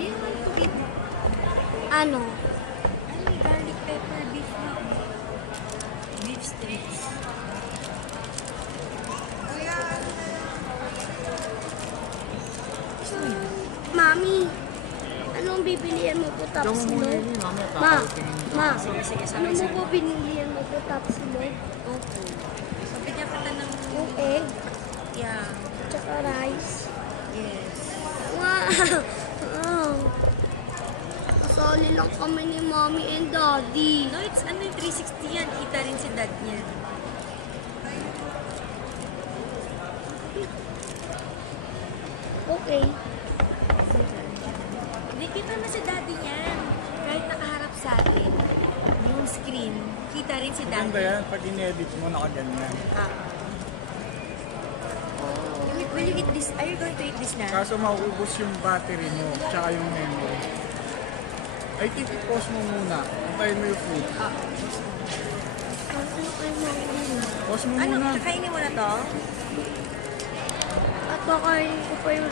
Do you want to eat Ano? garlic pepper beef na? Beef strips. Mami, anong bibilihan mo po Ikaw tapos mo muna silog? yun, mamaya Ma, papalitin mo. ma, Sige, sige, ano mo sabay-sabay. po binilihan mo po tapos silog? Opo. Sabigyan kita ng... Yung egg, Yeah. tsaka rice. Yes. Wow! Wow! Kasali lang kami ni Mommy and Daddy. No, it's ano yung 360 yan. Kita rin si dad niya. Okay. Hindi, kita na si daddy niyan. Kahit nakaharap sa atin, yung screen, kita rin si Maganda daddy. yan, pag in-edit mo, nakaganyan. Ah. Will you eat this? Are you going to eat this na? Kaso mauubos yung battery mo, tsaka yung memory. Ay, pause mo muna. Antayin mo yung food. Ano kayo mga Pause mo Ano, muna. kakainin mo na to? At bakain ko pa yung